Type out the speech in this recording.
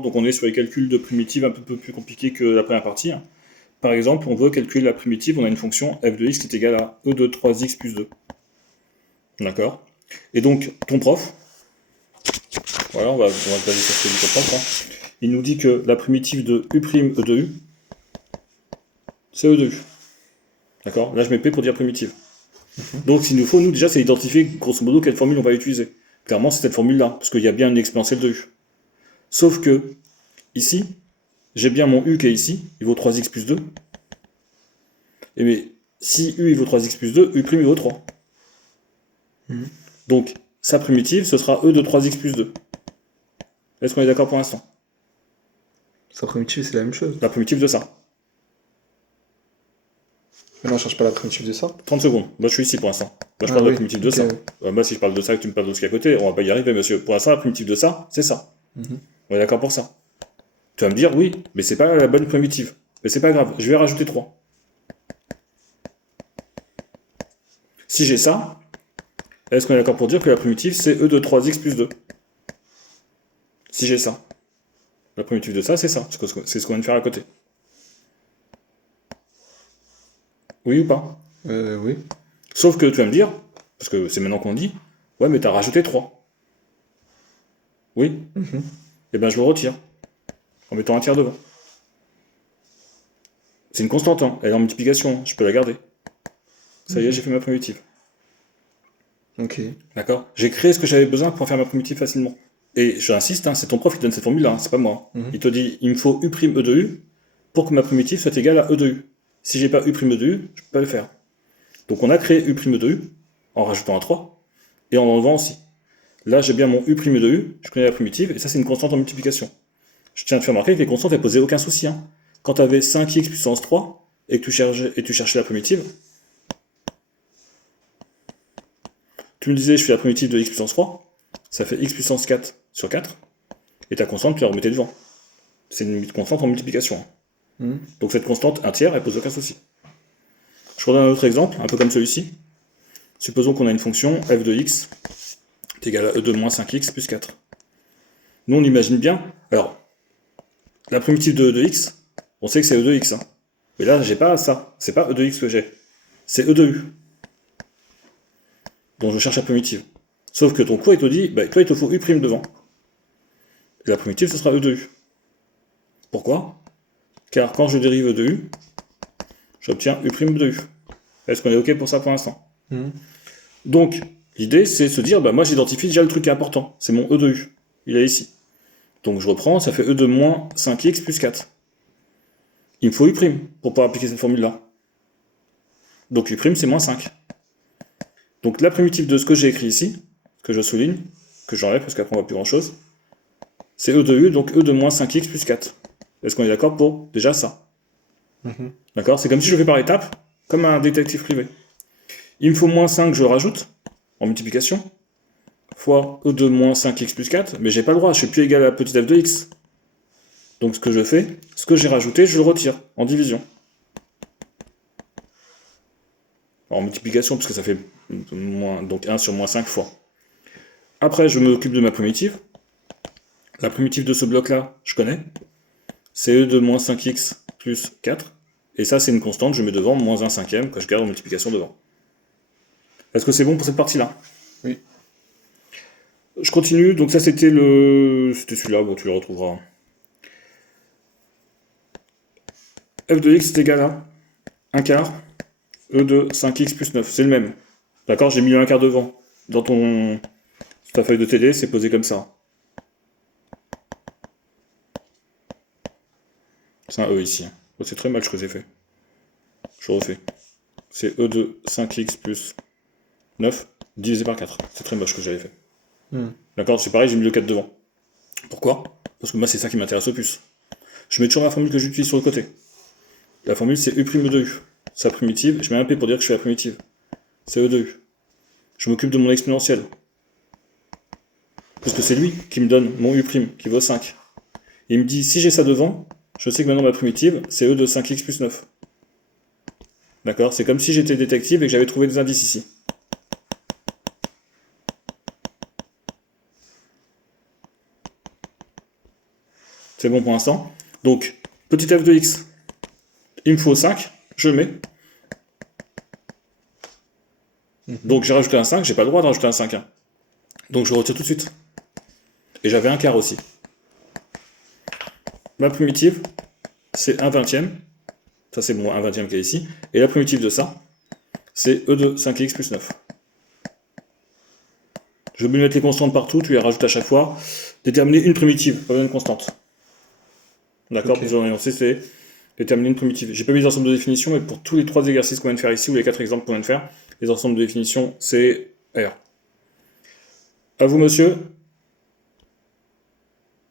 Donc on est sur les calculs de primitives un peu plus compliqués que la première partie. Par exemple, on veut calculer la primitive, on a une fonction f de x qui est égale à e de 3x plus 2. D'accord. Et donc, ton prof, voilà, on va se baser sur ce que dit ton prof, hein. Il nous dit que la primitive de u' e de u, c'est e de u. D'accord. Là, je mets p pour dire primitive. Donc, ce qu'il nous faut, nous, déjà, c'est identifier, grosso modo, quelle formule on va utiliser. Clairement, c'est cette formule-là, parce qu'il y a bien une exponentielle de u. Sauf que, ici, j'ai bien mon u qui est ici, il vaut 3x plus 2. Et mais, si u il vaut 3x plus 2, u' il vaut 3. Donc, sa primitive, ce sera e de 3x plus 2. Est-ce qu'on est d'accord pour l'instant? Sa primitive, c'est la même chose. La primitive de ça. Mais non, on cherche pas la primitive de ça. 30 secondes. Moi, je suis ici pour l'instant. Moi, je Ah parle de la oui, primitive de ok, ça. ouais. Moi, si je parle de ça et que tu me parles de ce qui est à côté, on va pas y arriver, monsieur. Pour l'instant, la primitive de ça, c'est ça. On est d'accord pour ça. Tu vas me dire, oui, mais c'est pas la bonne primitive. Mais c'est pas grave, je vais rajouter 3. Si j'ai ça, est-ce qu'on est d'accord pour dire que la primitive, c'est e de 3x plus 2? Si j'ai ça. La primitive de ça, c'est ça. C'est ce qu'on vient de faire à côté. Oui ou pas? Oui. Sauf que tu vas me dire, parce que c'est maintenant qu'on dit, ouais, mais t'as rajouté 3. Oui? Eh ben, je le retire. En mettant un tiers devant. C'est une constante, hein. Elle est en multiplication, je peux la garder. Ça y est, j'ai fait ma primitive. Ok. D'accord? J'ai créé ce que j'avais besoin pour faire ma primitive facilement. Et j'insiste, hein, c'est ton prof qui te donne cette formule-là, hein, c'est pas moi. Il te dit, il me faut u' e de u pour que ma primitive soit égale à e de u. Si j'ai pas u' e de u, je peux pas le faire. Donc on a créé u' de u en rajoutant un 3 et en enlevant aussi. Là, j'ai bien mon u' de u, je connais la primitive, et ça, c'est une constante en multiplication. Je tiens à te faire remarquer que les constantes, elles posaient aucun souci, hein. Quand tu avais 5x puissance 3 et que tu cherchais la primitive, tu me disais, je fais la primitive de x puissance 3, ça fait x puissance 4 sur 4, et ta constante, tu la remettais devant. C'est une constante en multiplication. Donc cette constante, un tiers, elle pose aucun souci. Je redonne un autre exemple, un peu comme celui-ci. Supposons qu'on a une fonction f de x est égale à e de moins 5x plus 4. Nous, on imagine bien. Alors, la primitive de e de x, on sait que c'est e de x. Hein. Mais là, j'ai pas ça. C'est pas e de x que j'ai. C'est e de u. Donc je cherche la primitive. Sauf que ton cours, il te dit, bah, toi, il te faut u' devant. Et la primitive, ce sera e de u. Pourquoi? Car quand je dérive de u, j'obtiens u' de u. Est-ce qu'on est OK pour ça pour l'instant? Donc, l'idée, c'est se dire, bah, moi, j'identifie déjà le truc qui est important. C'est mon e de u. Il est ici. Donc, je reprends, ça fait e de moins 5x plus 4. Il me faut u' pour pouvoir appliquer cette formule-là. Donc, u', c'est moins 5. Donc, la primitive de ce que j'ai écrit ici, que je souligne, que j'enlève parce qu'après on voit plus grand-chose, c'est e de u, donc e de moins 5x plus 4. Est-ce qu'on est d'accord pour déjà ça? D'accord? C'est comme si je fais par étapes, comme un détective privé. Il me faut moins 5, je le rajoute, en multiplication, fois e de moins 5x plus 4, mais j'ai pas le droit, je suis plus égal à petit f de x. Donc ce que je fais, ce que j'ai rajouté, je le retire, en division. En multiplication, parce que ça fait moins, donc 1 sur moins 5 fois. Après, je m'occupe de ma primitive. La primitive de ce bloc-là, je connais. C'est e de moins 5x plus 4. Et ça, c'est une constante, je mets devant moins 1 cinquième, que je garde en multiplication devant. Est-ce que c'est bon pour cette partie-là? Oui. Je continue, donc ça c'était le... C'était celui-là, bon tu le retrouveras. F de x est égal à 1 quart e de 5x plus 9, c'est le même. D'accord, j'ai mis le 1 quart devant. Dans ta feuille de TD, c'est posé comme ça. C'est un e ici. Oh, c'est très mal ce que j'ai fait. Je refais. C'est e de 5x plus 9 divisé par 4. C'est très moche ce que j'avais fait. D'accord, c'est pareil, j'ai mis le 4 devant. Pourquoi? Parce que moi, c'est ça qui m'intéresse le plus. Je mets toujours la formule que j'utilise sur le côté. La formule, c'est u' de u. Sa primitive, je mets un p pour dire que je fais la primitive. C'est e de u. Je m'occupe de mon exponentiel. Parce que c'est lui qui me donne mon u', qui vaut 5. Et il me dit, si j'ai ça devant, je sais que maintenant ma primitive, c'est e de 5x plus 9. D'accord? C'est comme si j'étais détective et que j'avais trouvé des indices ici. C'est bon pour l'instant. Donc, petit f de x, il me faut 5, je le mets. Donc j'ai rajouté un 5, j'ai pas le droit de rajouter un 5. Hein. Donc je le retire tout de suite. Et j'avais un quart aussi. Ma primitive, c'est 1/20. Ça c'est mon 1/20 qui est ici. Et la primitive de ça, c'est e de 5x plus 9. Je vais mettre les constantes partout, tu les rajoutes à chaque fois. Déterminer une primitive, pas besoin de constante. D'accord, Ok. on sait, c'est déterminer une primitive. J'ai pas mis l'ensemble de définitions, mais pour tous les 3 exercices qu'on vient de faire ici, ou les 4 exemples qu'on vient de faire, les ensembles de définitions, c'est R. À vous, monsieur.